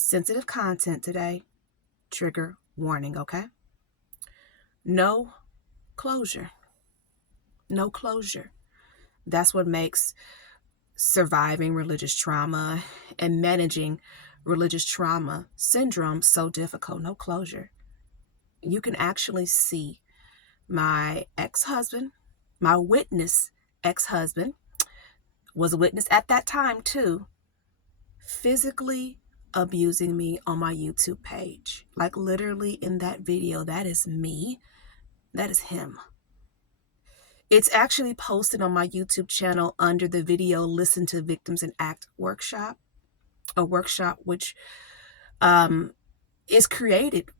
Sensitive content today. Trigger warning, okay? No closure. No closure. That's what makes surviving religious trauma and managing religious trauma syndrome so difficult. No closure. You can actually see my ex-husband, my witness ex-husband, was a witness at that time too, physically abusing me on my YouTube page. Like literally in that video, that is me. That is him. It's actually posted on my YouTube channel under the video Listen to Victims and Act workshop, a workshop which is created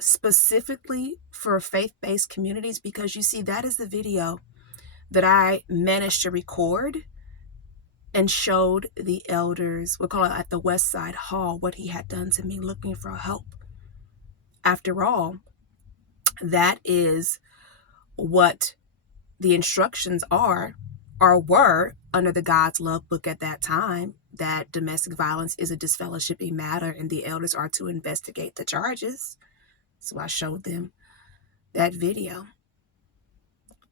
specifically for faith-based communities, because you see, that is the video that I managed to record and showed the elders, we'll call it at the West Side Hall, what he had done to me looking for help. After all, that is what the instructions are or were under the God's Love book at that time, that domestic violence is a disfellowshipping matter and the elders are to investigate the charges. So I showed them that video.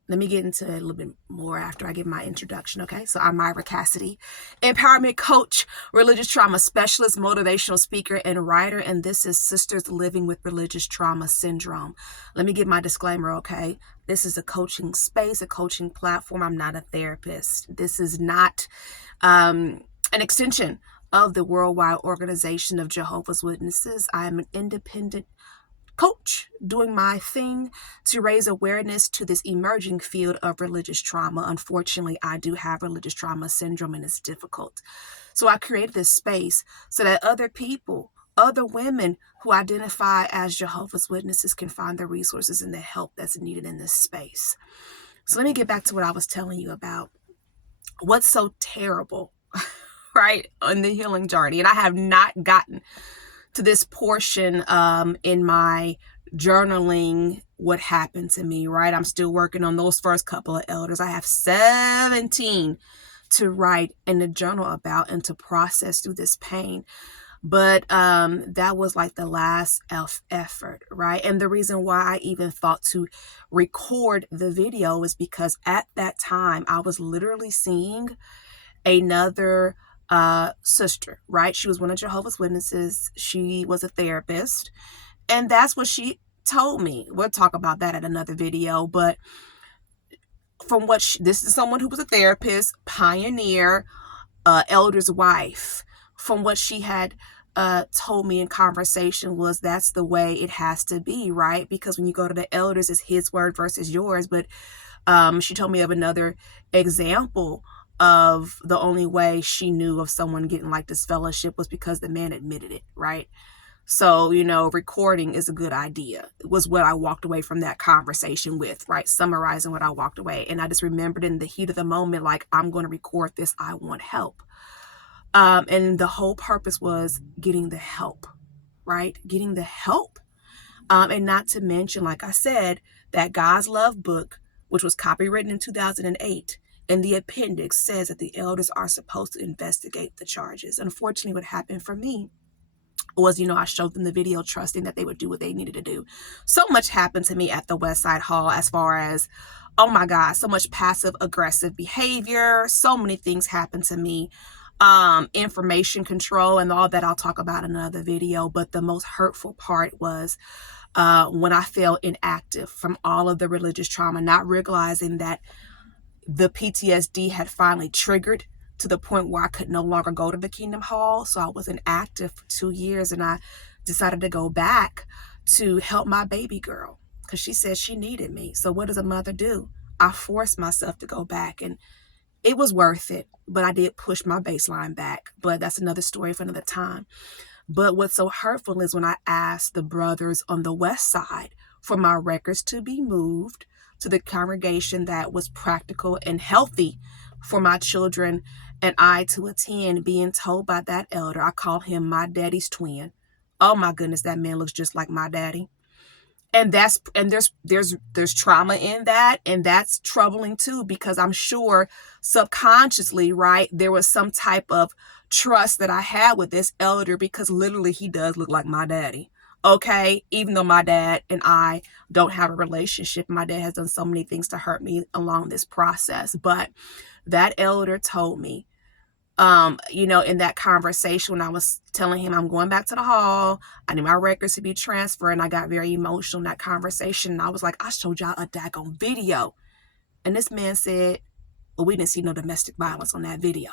Let me get into it a little bit more after I give my introduction, okay? So I'm Myra Cassidy, empowerment coach, religious trauma specialist, motivational speaker, and writer, and this is Sisters Living with Religious Trauma Syndrome. Let me give my disclaimer, okay? This is a coaching space, a coaching platform. I'm not a therapist. This is not an extension of the worldwide organization of Jehovah's Witnesses. I am an independent coach doing my thing to raise awareness to this emerging field of religious trauma. Unfortunately, I do have religious trauma syndrome and it's difficult. So I created this space so that other people, other women who identify as Jehovah's Witnesses can find the resources and the help that's needed in this space. So let me get back to what I was telling you about. What's so terrible, right, on the healing journey. And I have not gotten to this portion in my journaling, what happened to me, right? I'm still working on those first couple of elders. I have 17 to write in the journal about and to process through this pain. But that was like the last effort, right? And the reason why I even thought to record the video is because at that time, I was literally seeing another sister, right? She was one of Jehovah's Witnesses. She was a therapist. And that's what she told me. We'll talk about that at another video. But from what this is someone who was a therapist, pioneer, elder's wife. From what she had told me in conversation was that's the way it has to be, right? Because when you go to the elders, it's his word versus yours. But she told me of another example of the only way she knew of someone getting like this fellowship was because the man admitted it, right? So, you know, recording is a good idea. It was what I walked away from that conversation with, right? Summarizing what I walked away. And I just remembered in the heat of the moment, like, I'm going to record this. I want help. And the whole purpose was getting the help, right? Getting the help. And not to mention, like I said, that God's Love book, which was copywritten in 2008, and the appendix says that the elders are supposed to investigate the charges. Unfortunately, what happened for me was, you know, I showed them the video trusting that they would do what they needed to do. So much happened to me at the West Side Hall as far as, oh my God, so much passive aggressive behavior. So many things happened to me. Information control and all that I'll talk about in another video. But the most hurtful part was when I felt inactive from all of the religious trauma, not realizing that the PTSD had finally triggered to the point where I could no longer go to the Kingdom Hall. So I was inactive for 2 years and I decided to go back to help my baby girl because she said she needed me. So what does a mother do? I forced myself to go back and it was worth it, but I did push my baseline back. But that's another story for another time. But what's so hurtful is when I asked the brothers on the West Side for my records to be moved to the congregation that was practical and healthy for my children and I to attend, being told by that elder, I call him my daddy's twin. Oh my goodness, that man looks just like my daddy. And there's trauma in that, and that's troubling too, because I'm sure subconsciously, right, there was some type of trust that I had with this elder, because literally he does look like my daddy. Okay, even though my dad and I don't have a relationship, my dad has done so many things to hurt me along this process. But that elder told me, in that conversation, when I was telling him I'm going back to the hall, I need my records to be transferred, and I got very emotional in that conversation. And I was like, I showed y'all a daggone video. And this man said, well, we didn't see no domestic violence on that video.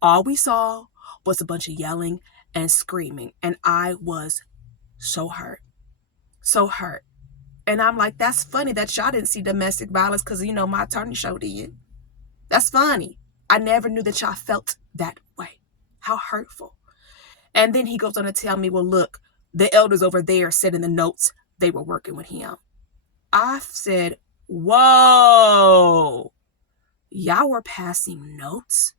All we saw was a bunch of yelling and screaming. And I was so hurt. So hurt. And I'm like, that's funny that y'all didn't see domestic violence, because, my attorney showed you. That's funny. I never knew that y'all felt that way. How hurtful. And then he goes on to tell me, well, look, the elders over there said in the notes they were working with him. I said, whoa, y'all were passing notes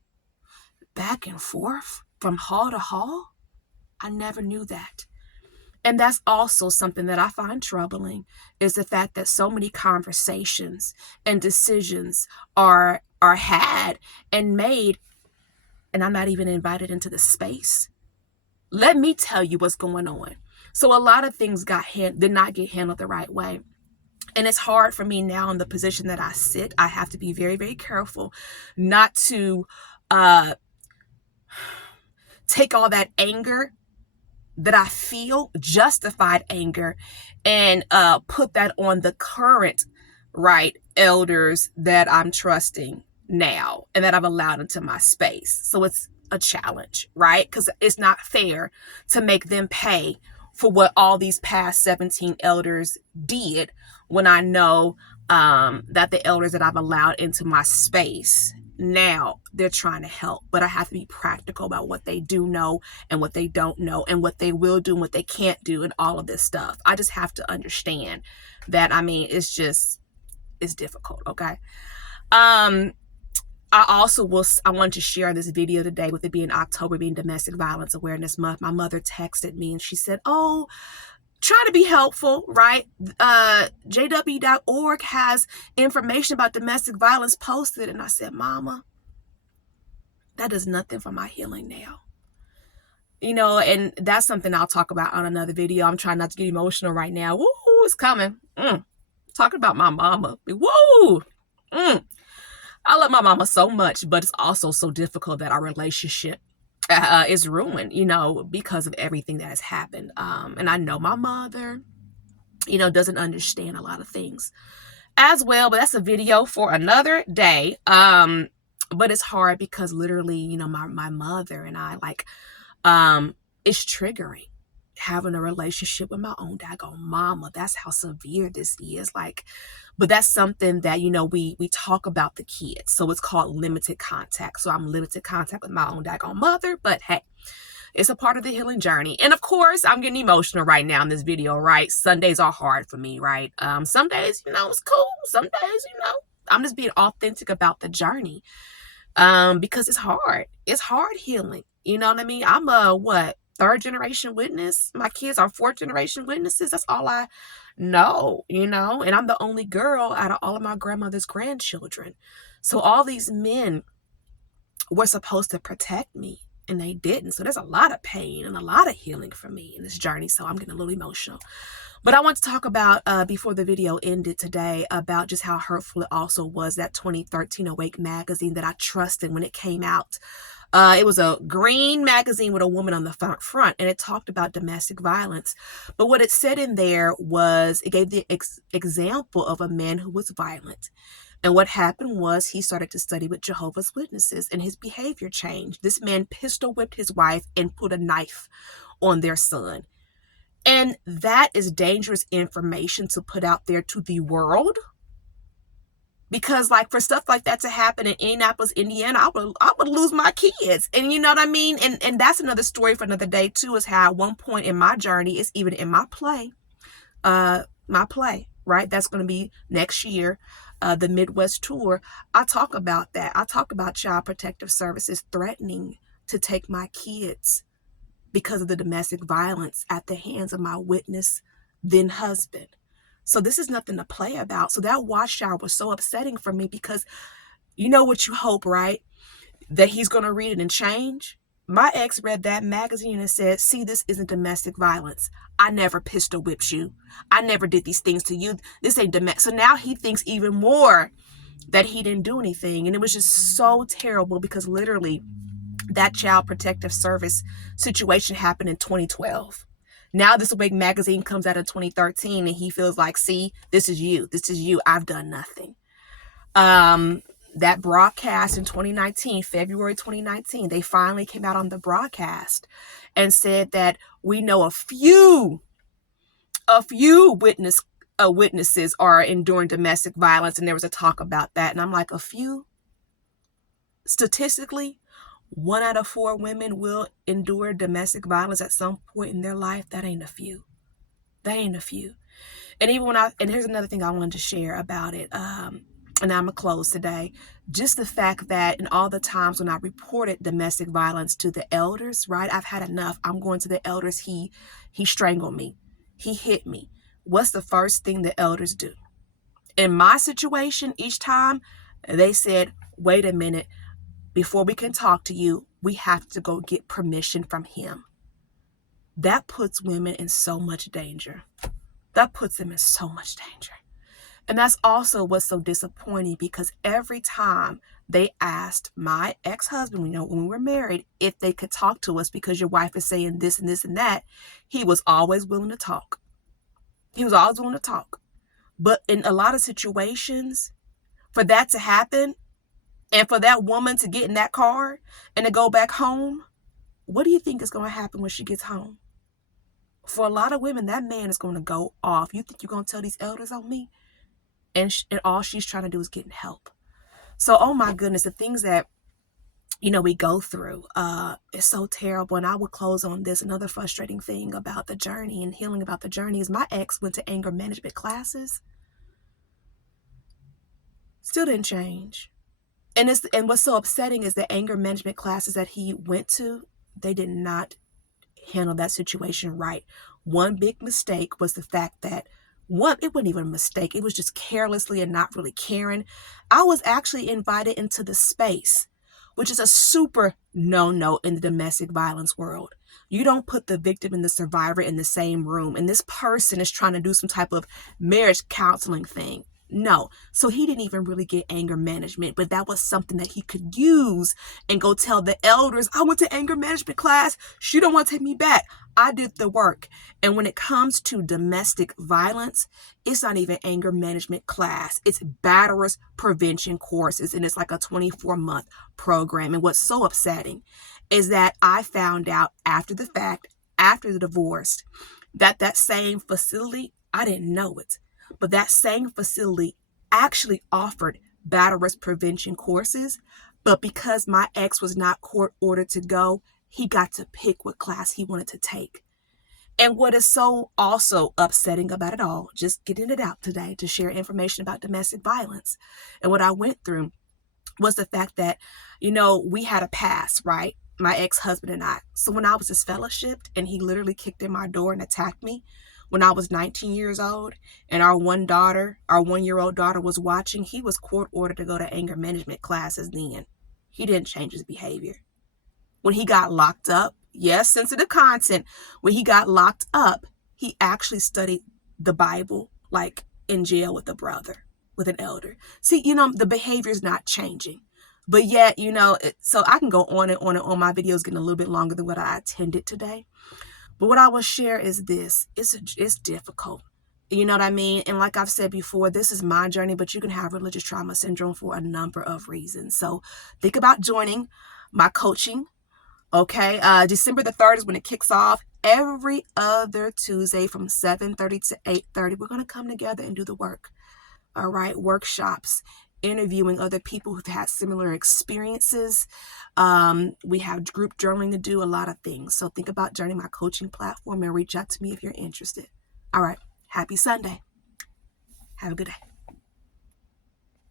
back and forth from hall to hall? I never knew that. And that's also something that I find troubling, is the fact that so many conversations and decisions are had and made, and I'm not even invited into the space. Let me tell you what's going on. So a lot of things did not get handled the right way. And it's hard for me now in the position that I sit. I have to be very, very careful not to take all that anger that I feel, justified anger, and put that on the current, right, elders that I'm trusting now and that I've allowed into my space. So it's a challenge, right? Because it's not fair to make them pay for what all these past 17 elders did, when I know that the elders that I've allowed into my space now, they're trying to help. But I have to be practical about what they do know and what they don't know, and what they will do and what they can't do, and all of this stuff. I just have to understand that. It's difficult. Okay. I wanted to share this video today, with it being October, being Domestic Violence Awareness Month. My mother texted me and she said, oh, try to be helpful, right? JW.org has information about domestic violence posted. And I said, Mama, that does nothing for my healing now. And that's something I'll talk about on another video. I'm trying not to get emotional right now. Woo, it's coming. Talking about my mama. Woo. I love my mama so much, but it's also so difficult that our relationship is ruined, because of everything that has happened. And I know my mother, doesn't understand a lot of things as well, but that's a video for another day. But it's hard because literally, my mother and I, it's triggering having a relationship with my own daggone mama. That's how severe this is. But that's something that, we talk about the kids. So it's called limited contact. So I'm limited contact with my own daggone mother, but hey, it's a part of the healing journey. And of course, I'm getting emotional right now in this video, right? Sundays are hard for me, right? Some days, it's cool. Some days, I'm just being authentic about the journey. Because it's hard. It's hard healing. You know what I mean? I'm a third generation witness. My kids are fourth generation witnesses. That's all I know, and I'm the only girl out of all of my grandmother's grandchildren. So all these men were supposed to protect me, and they didn't. So there's a lot of pain and a lot of healing for me in this journey. So I'm getting a little emotional. But I want to talk about, before the video ended today, about just how hurtful it also was, that 2013 Awake magazine that I trusted when it came out. It was a green magazine with a woman on the front, and it talked about domestic violence. But what it said in there was, it gave the example of a man who was violent. And what happened was, he started to study with Jehovah's Witnesses, and his behavior changed. This man pistol whipped his wife and put a knife on their son. And that is dangerous information to put out there to the world. Because for stuff like that to happen in Indianapolis, Indiana, I would lose my kids. And you know what I mean? And that's another story for another day too, is how at one point in my journey, it's even in my play, right? That's going to be next year, the Midwest tour. I talk about that. I talk about Child Protective Services threatening to take my kids because of the domestic violence at the hands of my witness, then husband. So this is nothing to play about. So that watchtower was so upsetting for me, because you know what you hope, right? That he's going to read it and change. My ex read that magazine and said, see, this isn't domestic violence. I never pistol whipped you. I never did these things to you. This ain't domestic. So now he thinks even more that he didn't do anything. And it was just so terrible because literally that child protective service situation happened in 2012. Now this Awake magazine comes out in 2013 and he feels like, see, this is you. This is you. I've done nothing. That broadcast in 2019, February 2019, they finally came out on the broadcast and said that we know a few witnesses are enduring domestic violence, and there was a talk about that. And I'm like, a few? Statistically, 1 out of 4 women will endure domestic violence at some point in their life. That ain't a few. That ain't a few. And even and here's another thing I wanted to share about it. And I'm going to close today. Just the fact that in all the times when I reported domestic violence to the elders, right? I've had enough. I'm going to the elders. He strangled me. He hit me. What's the first thing the elders do? In my situation, each time they said, wait a minute, before we can talk to you, we have to go get permission from him. That puts women in so much danger. That puts them in so much danger. And that's also what's so disappointing, because every time they asked my ex-husband, when we were married, if they could talk to us because your wife is saying this and this and that, he was always willing to talk. He was always willing to talk. But in a lot of situations, for that to happen and for that woman to get in that car and to go back home, what do you think is going to happen when she gets home? For a lot of women, that man is going to go off. You think you're going to tell these elders on me? And all she's trying to do is getting help. So, oh my goodness, the things that, we go through, is so terrible. And I will close on this. Another frustrating thing about the journey and healing about the journey is my ex went to anger management classes. Still didn't change. And what's so upsetting is the anger management classes that he went to, they did not handle that situation right. One big mistake was the fact that it wasn't even a mistake. It was just carelessly and not really caring. I was actually invited into the space, which is a super no-no in the domestic violence world. You don't put the victim and the survivor in the same room, and this person is trying to do some type of marriage counseling thing. No. So he didn't even really get anger management, but that was something that he could use and go tell the elders, I went to anger management class. She don't want to take me back. I did the work. And when it comes to domestic violence, it's not even anger management class. It's batterers prevention courses. And it's like a 24-month program. And what's so upsetting is that I found out after the fact, after the divorce, that same facility, I didn't know it, but that same facility actually offered batterers prevention courses. But because my ex was not court ordered to go, he got to pick what class he wanted to take. And what is so also upsetting about it all, just getting it out today to share information about domestic violence and what I went through, was the fact that, we had a past, right? My ex-husband and I. So when I was disfellowshipped and he literally kicked in my door and attacked me when I was 19 years old, and our 1-year-old daughter was watching, he was court ordered to go to anger management classes then. He didn't change his behavior. When he got locked up, yes, sensitive content, when he got locked up, he actually studied the Bible, like in jail with a brother, with an elder. See, the behavior is not changing. But yet, so I can go on and on and on. My video is getting a little bit longer than what I intended today. But what I will share is this. It's difficult. You know what I mean? And like I've said before, this is my journey, but you can have religious trauma syndrome for a number of reasons. So think about joining my coaching. Okay, December the 3rd is when it kicks off. Every other Tuesday from 7:30 to 8:30, we're going to come together and do the work. All right, workshops, interviewing other people who've had similar experiences. We have group journaling to do, a lot of things. So think about joining my coaching platform and reach out to me if you're interested. All right, happy Sunday. Have a good day.